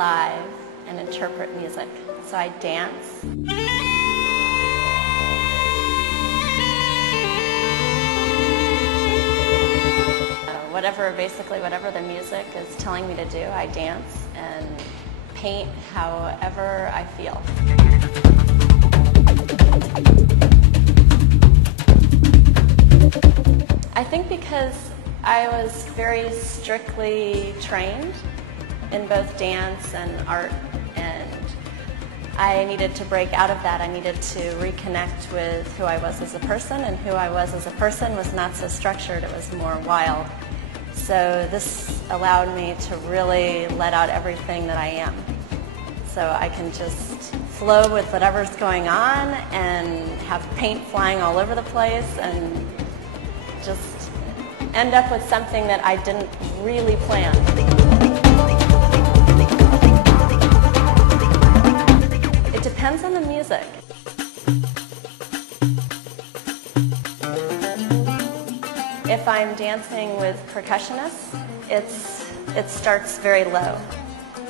live and interpret music. So I dance. Basically whatever the music is telling me to do, I dance and paint however I feel. I think because I was very strictly trained in both dance and art, and I needed to break out of that. I needed to reconnect with who I was as a person, and who I was as a person was not so structured, it was more wild. So this allowed me to really let out everything that I am. So I can just flow with whatever's going on and have paint flying all over the place and just end up with something that I didn't really plan. It depends on the music. If I'm dancing with percussionists, it starts very low.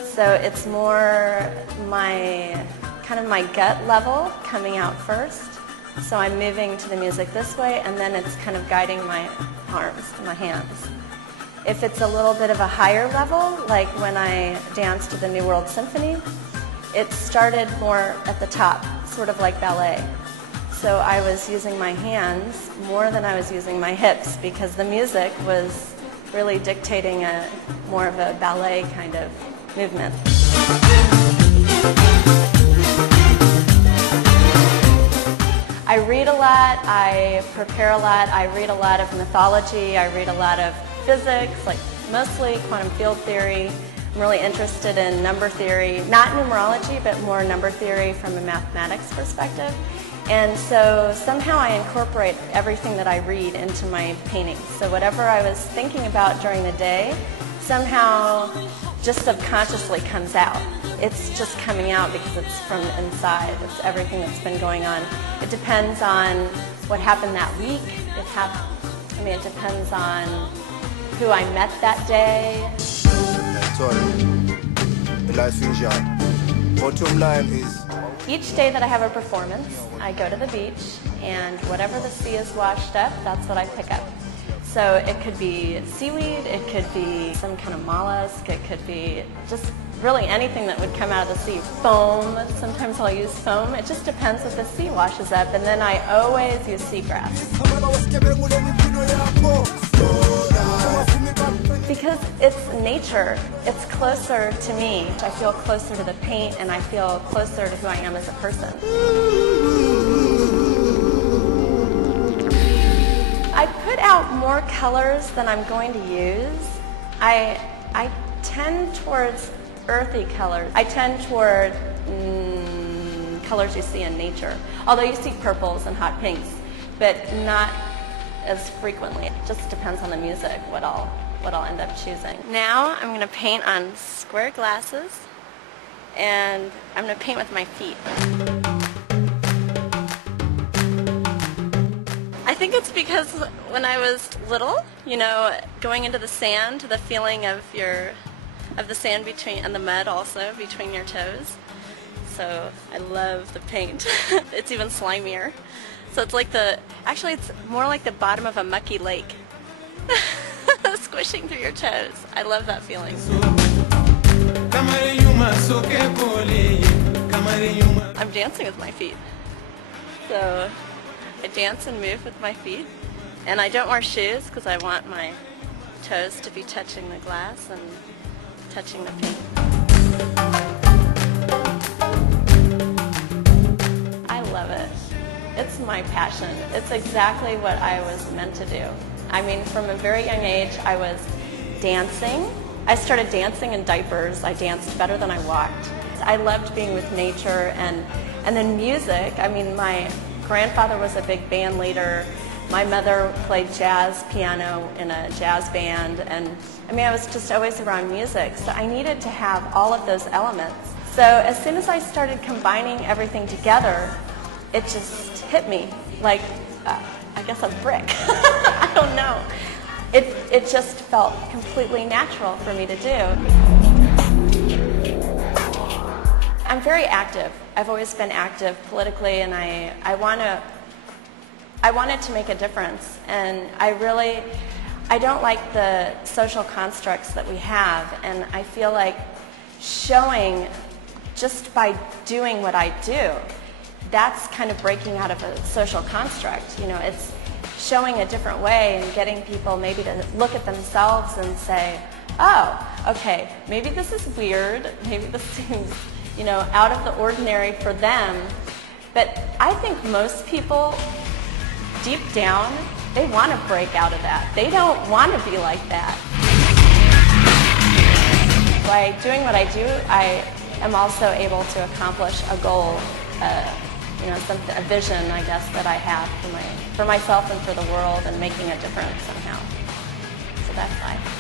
So it's more my gut level coming out first. So I'm moving to the music this way, and then it's kind of guiding my arms, my hands. If it's a little bit of a higher level, like when I danced to the New World Symphony, it started more at the top, sort of like ballet. So I was using my hands more than I was using my hips because the music was really dictating more of a ballet kind of movement. I read a lot, I prepare a lot, I read a lot of mythology, I read a lot of physics, like mostly quantum field theory. I'm really interested in number theory, not numerology, but more number theory from a mathematics perspective. And so somehow I incorporate everything that I read into my paintings. So whatever I was thinking about during the day, somehow just subconsciously comes out. It's just coming out because it's from inside. It's everything that's been going on. It depends on what happened that week. It depends on who I met that day. Bottom line is, each day that I have a performance, I go to the beach, and whatever the sea is washed up, that's what I pick up. So it could be seaweed, it could be some kind of mollusk, it could be just really anything that would come out of the sea. Foam, sometimes I'll use foam. It just depends if the sea washes up, and then I always use seagrass. Because it's nature, it's closer to me. I feel closer to the paint, and I feel closer to who I am as a person. I put out more colors than I'm going to use. I tend towards earthy colors. I tend toward colors you see in nature. Although you see purples and hot pinks, but not as frequently. It just depends on the music, what I'll end up choosing. Now I'm going to paint on square glasses, and I'm going to paint with my feet. I think it's because when I was little, going into the sand, the feeling of the sand and the mud also between your toes. So I love the paint. It's even slimier. So it's like actually it's more like the bottom of a mucky lake. Squishing through your toes. I love that feeling. I'm dancing with my feet. So I dance and move with my feet. And I don't wear shoes because I want my toes to be touching the glass and touching the paint. I love it. It's my passion. It's exactly what I was meant to do. From a very young age, I was dancing. I started dancing in diapers. I danced better than I walked. I loved being with nature and then music. My grandfather was a big band leader. My mother played jazz piano in a jazz band, and I was just always around music, so I needed to have all of those elements. So as soon as I started combining everything together, it just hit me like, I guess, a brick. I don't know. It just felt completely natural for me to do. I'm very active. I've always been active politically, and I wanted to make a difference. And I don't like the social constructs that we have, and I feel like showing just by doing what I do, that's kind of breaking out of a social construct. You know, it's showing a different way and getting people maybe to look at themselves and say, oh, okay, maybe this is weird, maybe this seems, you know, out of the ordinary for them, but I think most people, deep down, they want to break out of that. They don't want to be like that. By doing what I do, I am also able to accomplish a goal, you know, a vision, I guess, that I have for myself and for the world, and making a difference somehow. So that's life.